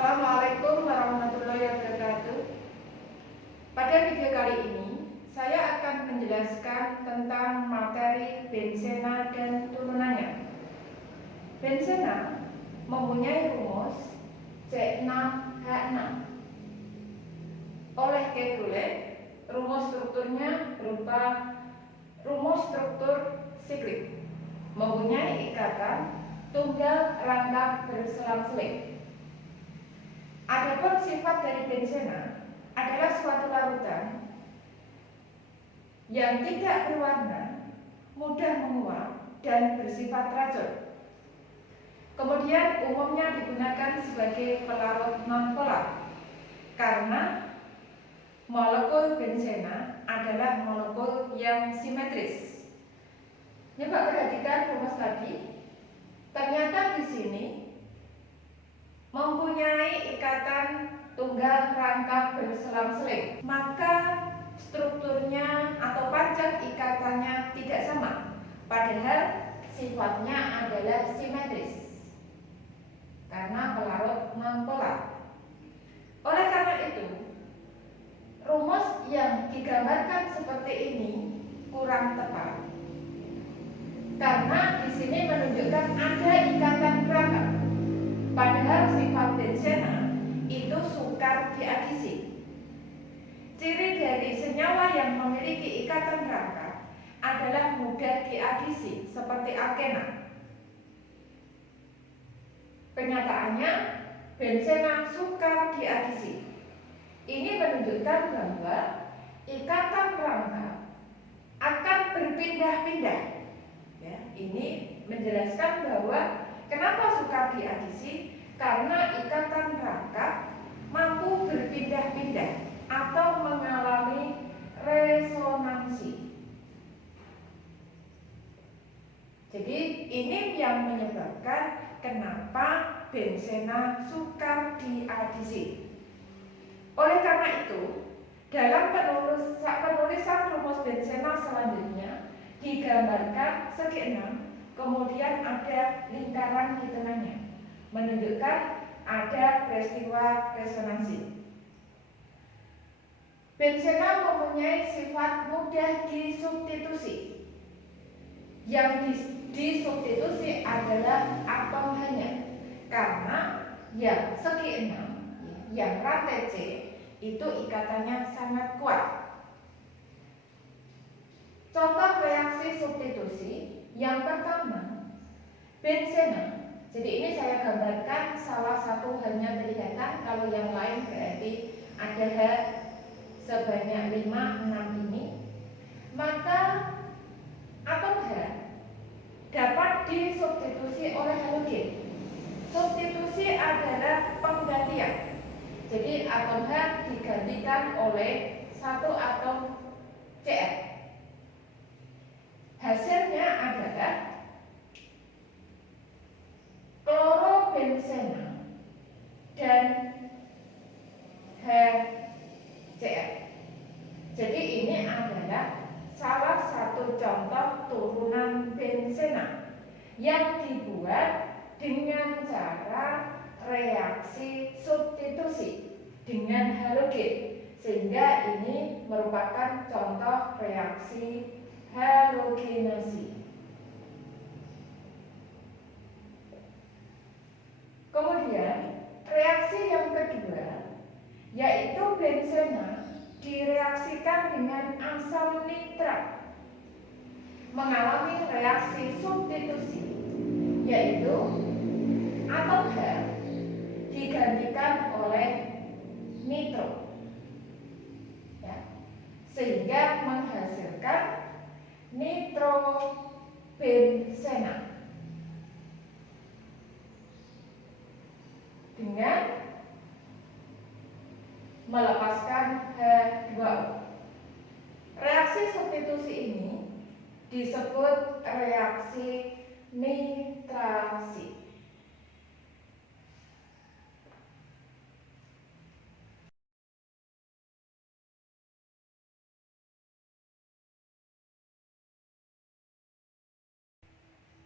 Assalamualaikum warahmatullahi wabarakatuh. Pada video kali ini, saya akan menjelaskan tentang materi benzena dan turunannya. Benzena mempunyai rumus C6H6. Oleh Kegule, rumus strukturnya berupa rumus struktur siklik, mempunyai ikatan tunggal rangkap berselang-seling. Adapun sifat dari benzena adalah suatu larutan yang tidak berwarna, mudah menguap, dan bersifat racun. Kemudian umumnya digunakan sebagai pelarut nonpolar karena molekul benzena adalah molekul yang simetris. Coba perhatikan rumus tadi. Ternyata di sini mempunyai ikatan tunggal rangkap berselang-seling, maka strukturnya atau panjang ikatannya tidak sama, padahal sifatnya adalah simetris karena pelarut nonpolar. Oleh karena itu, rumus yang digambarkan seperti ini kurang tepat, karena di sini menunjukkan ada ikatan rangkap. Padahal sifat benzena itu sukar diadisi. Ciri dari senyawa yang memiliki ikatan rangkap adalah mudah diadisi, seperti alkena. Kenyataannya, benzena sukar diadisi. Ini menunjukkan bahwa ikatan rangkap akan berpindah-pindah. Ya, ini menjelaskan bahwa kenapa sukar diadisi? Karena ikatan rangkap mampu berpindah-pindah atau mengalami resonansi. Jadi ini yang menyebabkan kenapa benzena sukar diadisi. Oleh karena itu, dalam penulisan rumus benzena selanjutnya digambarkan segi 6. Kemudian ada lingkaran di tengahnya, menunjukkan ada peristiwa resonansi. Benzena mempunyai sifat mudah disubstitusi. Yang disubstitusi adalah atom H-nya, karena yang segi 6, yang rantai C, itu ikatannya sangat kuat. Contoh reaksi substitusi yang pertama, benzena. Jadi ini saya gambarkan salah satu hanya kelihatan, kalau yang lain berarti ada H sebanyak 5, 6 ini. Maka atom H dapat disubstitusi oleh halogen. Substitusi adalah penggantian. Jadi atom H digantikan oleh satu atom Cl. Hasilnya adalah klorobenzena dan HCl. Jadi ini adalah salah satu contoh turunan benzena yang dibuat dengan cara reaksi substitusi dengan halogen, sehingga ini merupakan contoh reaksi halogenasi. Kemudian reaksi yang kedua, yaitu benzena direaksikan dengan asam nitrat, mengalami reaksi substitusi, yaitu atom H digantikan oleh nitro, ya, sehingga menghasilkan nitrobenzena dengan melepaskan H2O. Reaksi substitusi ini disebut reaksi nitrasi.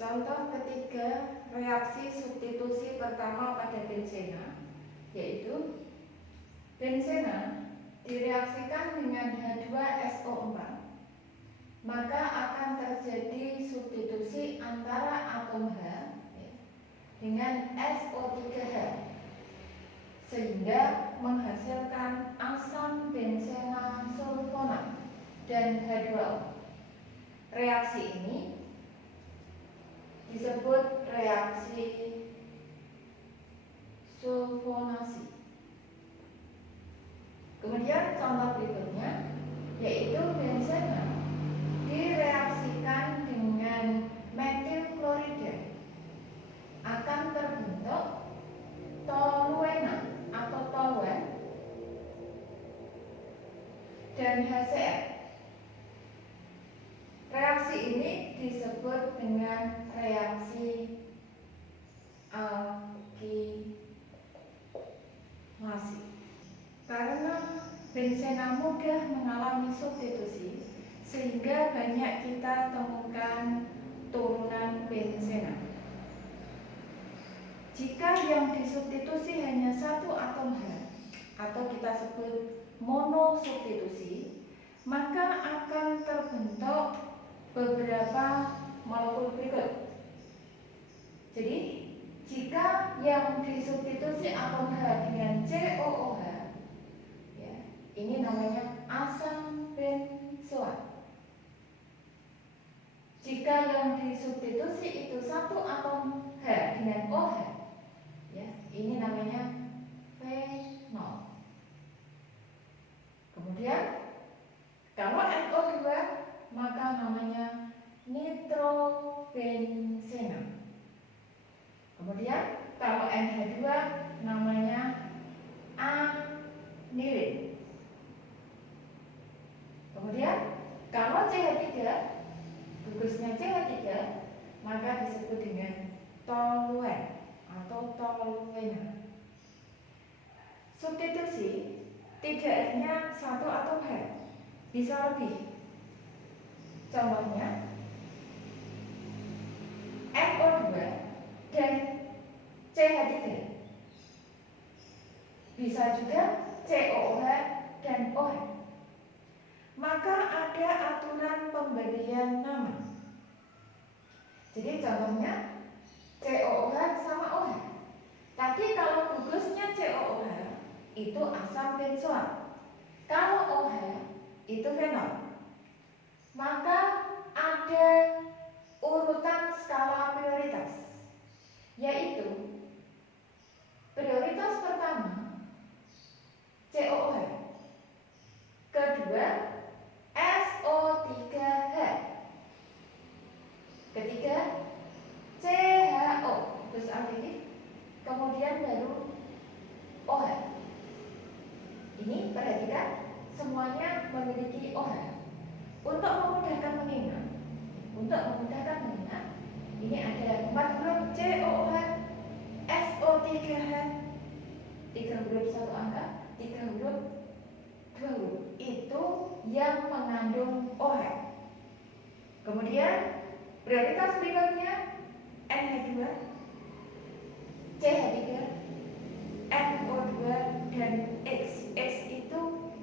Contoh ketiga, reaksi substitusi pertama pada benzena yaitu benzena direaksikan dengan H2SO4, maka akan terjadi substitusi antara atom H dengan SO3H sehingga menghasilkan asam benzena sulfonat dan H2O. Reaksi ini disebut reaksi sulfonasi. Kemudian contoh berikutnya yaitu benzena direaksikan dengan metil klorida, akan terbentuk toluena atau toluen dan HCl. Reaksi ini disebut dengan reaksi alkilasi. Karena benzena mudah mengalami substitusi, sehingga banyak kita temukan turunan benzena. Jika yang disubstitusi hanya satu atom H atau kita sebut monosubstitusi, maka akan terbentuk beberapa molekul berikut. Jadi, jika yang disubstitusi atom H dengan COOH, ya, ini namanya asam benzoat. Jika yang disubstitusi itu satu atom H dengan OH, ya, ini namanya fenol. Kemudian kalau NO2 maka namanya nitrobenzena. Kemudian kalau NH2 namanya anilin. Kemudian kalau CH3, gugusnya CH3, maka disebut dengan toluen atau toluena. Substitusi tidak hanya satu atom H, bisa lebih. Contohnya NO2 dan CH3, bisa juga COOH dan OH. Maka ada aturan pemberian nama. Jadi contohnya COOH sama OH. Tapi kalau gugusnya COOH itu asam benzoat, kalau OH itu fenol. Maka ada urutan skala prioritas, yaitu prioritas pertama COOH, kedua SO3H, ketiga CHO, terus aldehyde, kemudian baru OH. Ini perhatikan, semuanya memiliki OH. Untuk memudahkan mengingat, ini ada 4 huruf COOH, SO3H, 3 huruf 1 angka, 3 huruf 2 huruf. Itu yang mengandung OH. Kemudian prioritas berikutnya NH2, CH3, NO2 dan X. X itu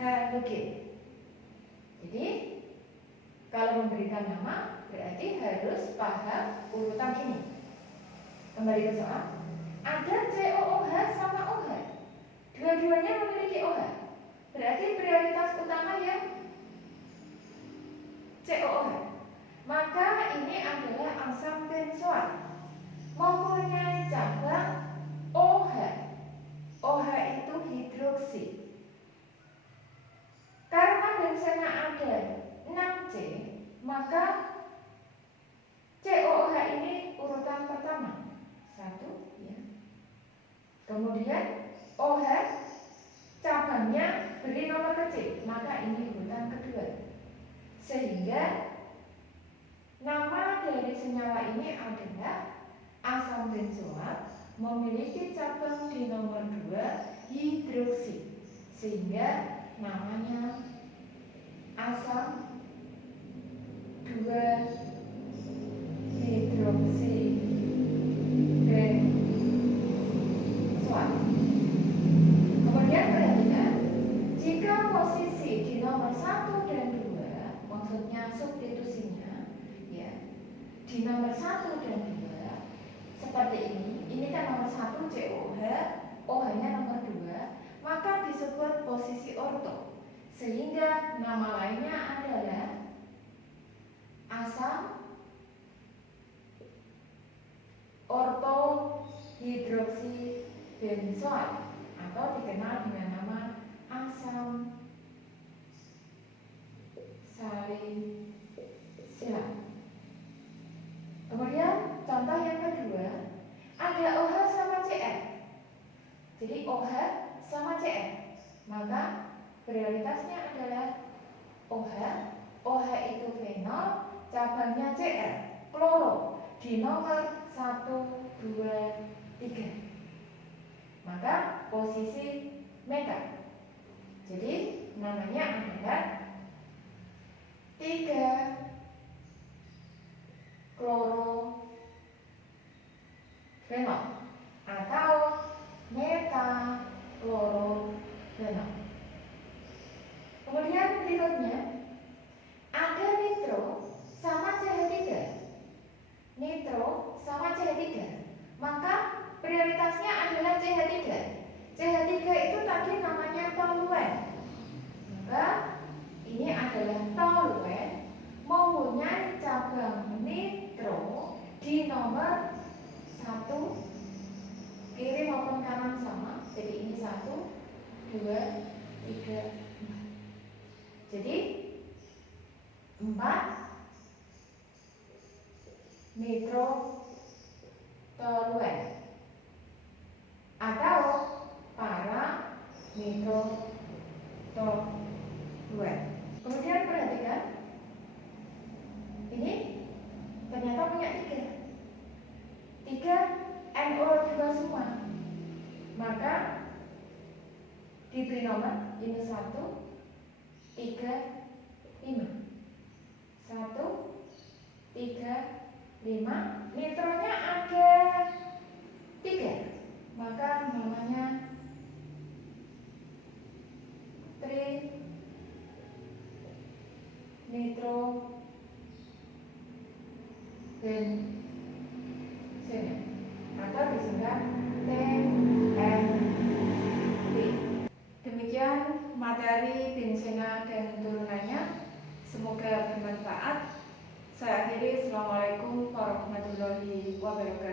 halogen. Jadi kalau memberikan nama berarti harus paham urutan ini. Kembali ke soal, ada COOH sama OH, dua-duanya memiliki OH. Berarti prioritas utama yang COOH. Maka ini adalah asam benzoat, mempunyai cabang OH. OH itu hidroksi. Karena benzena ada 6C, maka COOH ini urutan pertama, 1, ya. Kemudian OH cabangnya beri nomor kecil, maka ini urutan kedua. Sehingga nama dari senyawa ini adalah asam benzoat, memiliki cabang di nomor 2 hidroksi, sehingga namanya asam 2 hidroksi benzoat. 1 dan 2 seperti ini kan nomor 1 COH, OH-nya nomor 2, maka disebut posisi orto. Sehingga nama lainnya adalah asam ortohidroksibenzoat atau dikenal dengan nama asam salisilat. Kemudian contoh yang kedua, ada OH sama Cl. Jadi OH sama Cl, maka prioritasnya adalah OH. OH itu fenol, cabangnya Cl, kloro di nomor 1, 2, 3. Maka posisi meta. Jadi namanya adalah 3 klorofenol atau metaklorofenol. Kemudian berikutnya ada nitro sama CH3. Nitro sama CH3, maka prioritasnya adalah CH3. CH3 itu tadi namanya toluen. Maka ini adalah toluen mempunyai cabang nitro di nomor 1, kiri maupun kanan sama. Jadi ini 1, 2, 3, 4. Jadi 4 nitrotoluen atau para nitrotoluen. Kemudian perhatikan, ini ternyata punya 3 NO2 semua. Maka diberi nomor ini 1, 3, 5. 1, 3, 5. Nitronya ada 3, maka namanya trinitrobenzene atau disingkat TNP. Demikian materi benzena dan turunannya. Semoga bermanfaat. Saya akhiri. Assalamualaikum warahmatullahi wabarakatuh.